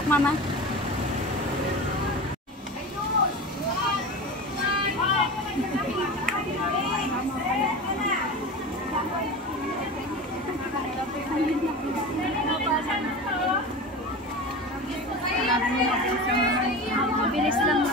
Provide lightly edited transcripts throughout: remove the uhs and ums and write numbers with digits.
Look, mama. Bilis lang.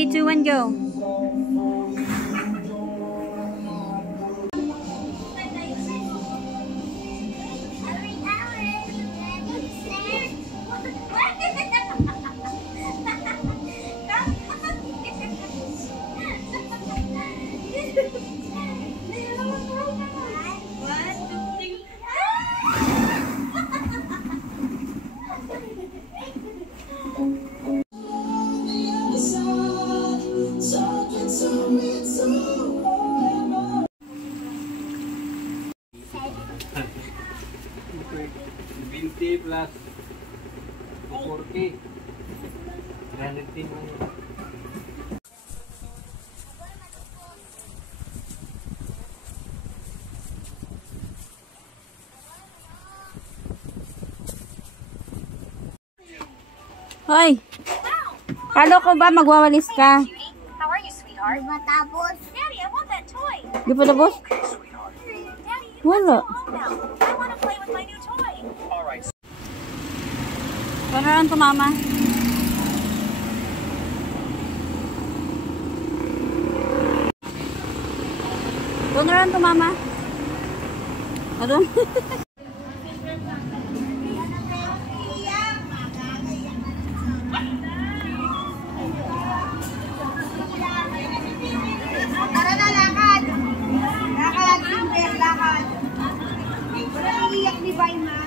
Three, two, one, go. Plus 4K 310 lang yun. Hoy! Kalo ko ba magwawalis ka? How are you, sweetheart? Matapos. Daddy, I want that toy. Di pa tapos? Daddy, Wala. home now. I want to play with my new toy. Gano'n to, mama. Gano'n to, mama. Gano'n. Tara na, lakad. Lakad, Kinder, lakad. Wala iiyak ni Baima.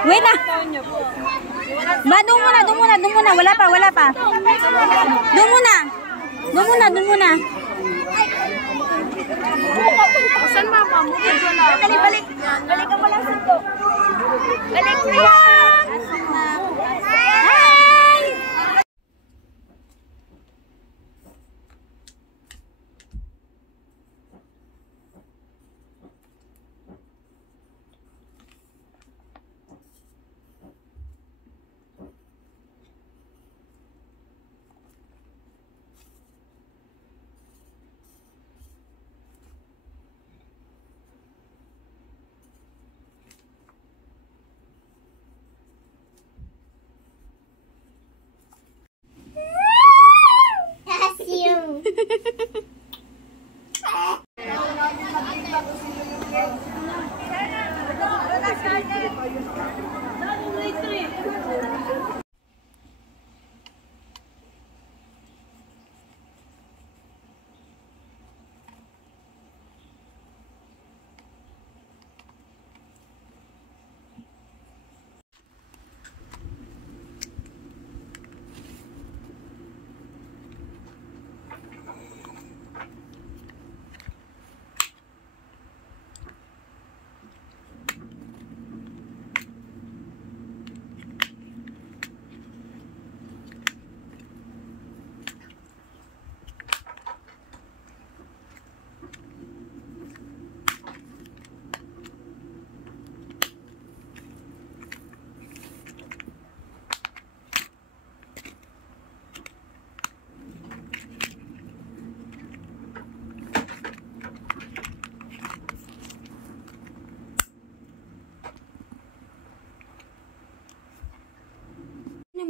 Wait na. Ba, doon muna. Wala pa. Doon muna. Saan mama mo? Dali, balik. Balikan mo lang sa to. Balik na yan! Hi!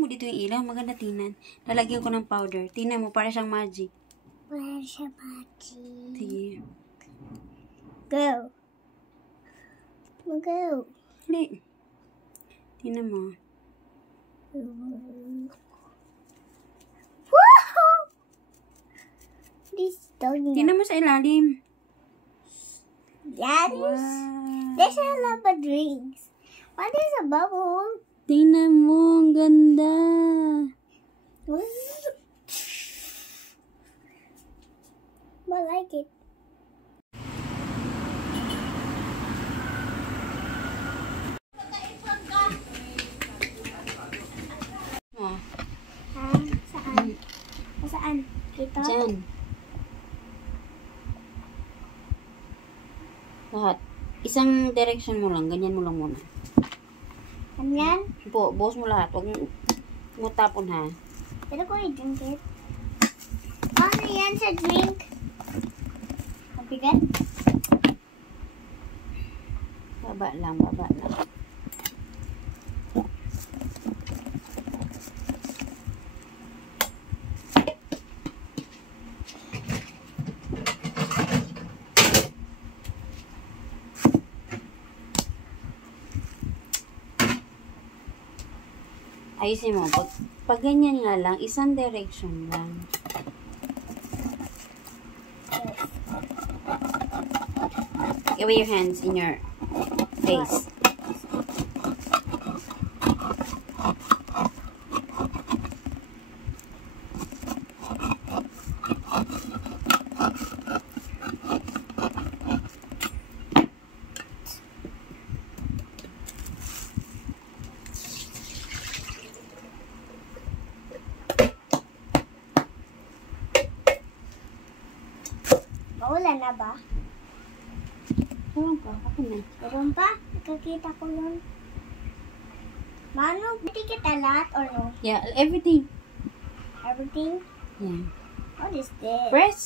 mo dito yung ilaw, maganda tingnan. Lalagyan ko ng powder. Tingnan mo, para siyang magic. Para siyang magic. Sige. Go. Go. Hindi. Tingnan mo. Woohoo! This dog. Tingnan mo sa ilalim. Daddy. Wow. There's a lot of drinks. What is a bubble? Tingnan mo, ang ganda. I like it. Oh, Saan? Saan? Dito? dyan. Lahat. Isang direction mo lang. Ganyan mo lang muna. Ganyan? Buhos mo lahat. Huwag mo tapon ha. Pero ko i-drink it. Ano yan sa drink? Mabigat? Baba lang, baba lang. Ayusin mo. Pag ganyan nga lang, isang direction lang. Give away your hands in your face. Maulan na ba? Ewan ko, ako na. Meron pa? Nakakita ko yun. Mano, bitikit a lot or no? Yeah, everything. Everything? Yeah. What is this? Press.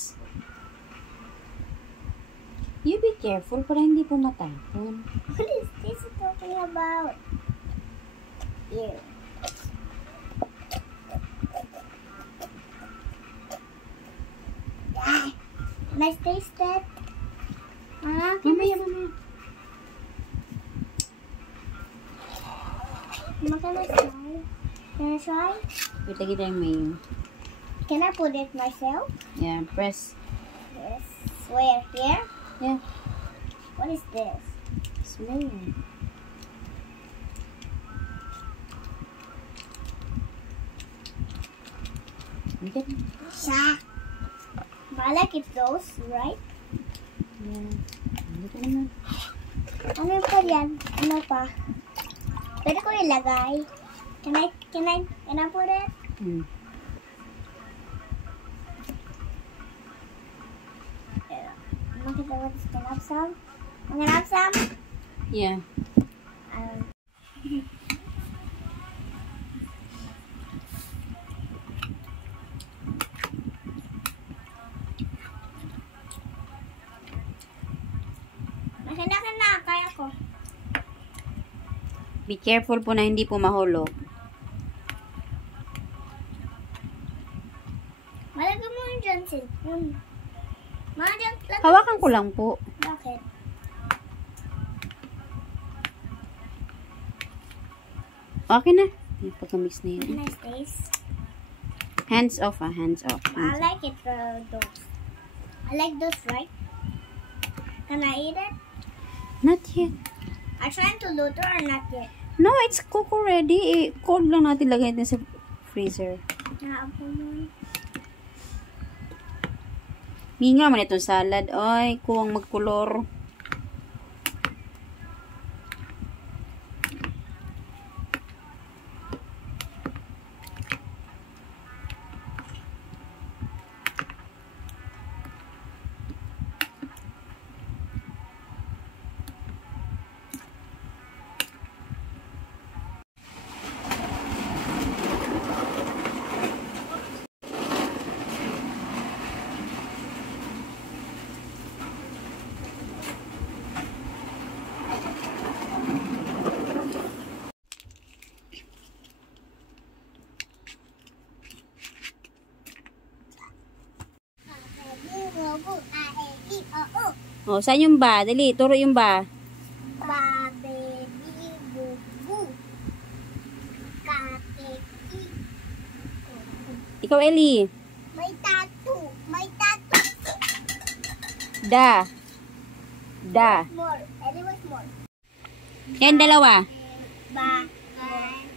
You be careful para hindi po matapon. What is this talking about? Here. Ah, let's taste that. Mamaya, mamaya. Can I try? Can I try? Wait, lagi tayong mayo. Can I put it myself? Yeah, press. Yes. Where? Here? Yeah, What is this? smell. Okay. Sa. I like it those, right? Yeah. Ano ko naman? Ano pa yan? Ano pa? Pwede ko ilagay. Can I put it? Makita mo, can I have some? Can I have some? Yeah. Nakinakin na, kaya ko. Be careful po na hindi po mahulog. Malagay mo yung Johnson. Mga dyan, Hawakan ko lang po. Bakit? Okay na. Pagka-mix na yun. Nice taste. Hands off ah, hands off. I like it, those. I like those, right? Can I eat it? Not yet. I'm trying to load or not yet. No, it's cook already. Cold lang natin lagay natin sa freezer. Naapo mo. Hinga man itong salad. Ay, kuwang magkulor. Oh, saan yung ba? Dali, turo yung ba. Ba, baby, boo, boo. Ikaw, Ellie. May tattoo. May tattoo. Da. Da. More. Anyway, more. Yan, dalawa. Ba.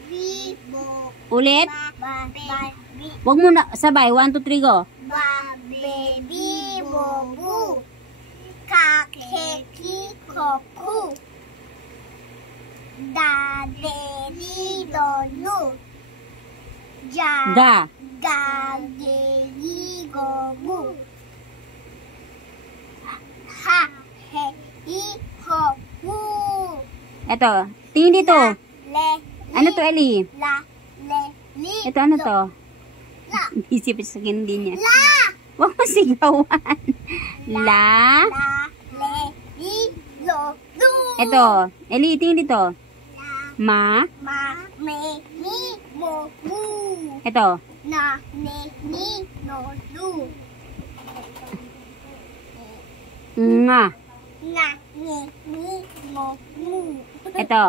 Bi. Bo. Ulit. Ba. Ba. Bi. Huwag mo na. Sabay. 1, 2, 3, go. Ba. Baby. Bo. Bu. Ka. Ke. Ki. Ko. Ku. Da. De. Li. Do. Nu. Ja. Ga. Ga. Ge. Gi. Go. Gu. Ha. He. I. Ho. Wu. Eto. Tingin dito. Le. Ano to, Ellie? La. Le. Li. Ito, ano to? La. Isip sa hindi niya. La. Huwag mo sigawan. La. La. Le. Li. Lo. Lu. Ito. Ellie, tingin dito. La. Ma. Ma. Me. Mi. Mo. Mu. Ito. Na. Ne. Ni. No. Lu. Nga. Na. Ni. Ni. Mo. Mu. Ito.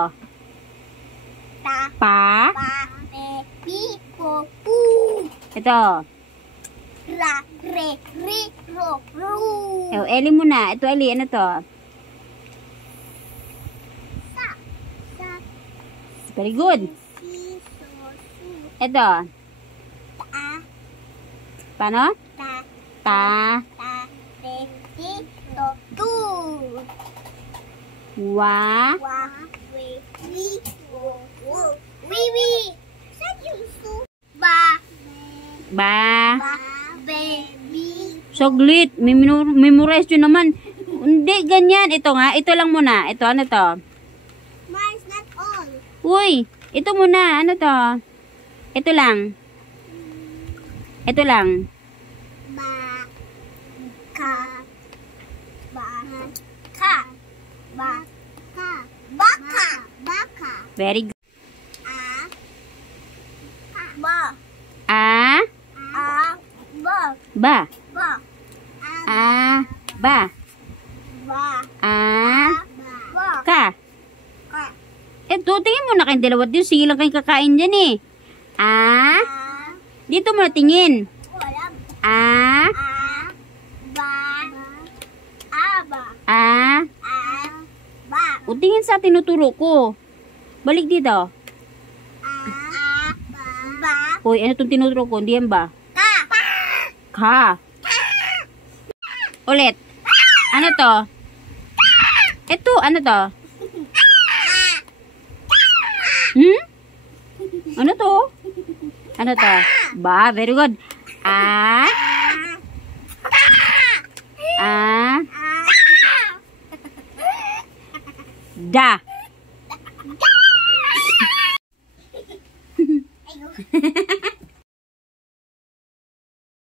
Ta. Pa. Pa. Pe. Pi. Ko. Pu. Ito. Ra. Re. Ri. Ro. Ru. Ew, Ellie muna. Ito, Ellie. Ano to? Sa. Sa. Very good. Si. So. Su. Ito. Ta. Paano? Ta. Ta. Ta. Te. Ti. To. Tu. Wa. Wa. We. Wi. Wo. Wo. Wi. Wi. Sa. Yung su. Ba. Ba. Ba. Baby. Soglit. Memorize yun naman. Hindi, ganyan. Ito nga. Ito lang muna. Ito, ano to? Mine's not all. Uy, ito muna. Ano to? Ito lang. Ito lang. Ba. Ka. Ba. Ka. Ba. Ka. Baka. Baka. Very good. A. Ba. A. A. Ba. Ba. Ba. A. Ba. Ba. A. Ba. Ka. Ka. Ito, tingin mo na kayong dalawa dito. Sige lang kayong kakain dyan eh. A. A. Dito mo na tingin. Wala. A. A. Ba. A. Ba. A. A. Ba. O tingin sa tinuturo ko. Balik dito. A. Ba. Uy, ano itong tinuturo ko? Hindi yan ba? Ka. Ka. Ulit. Ano to? Ito, ano to? Hmm? Ano to? Ano to? Ba, very good. A. A. Da. Ayun.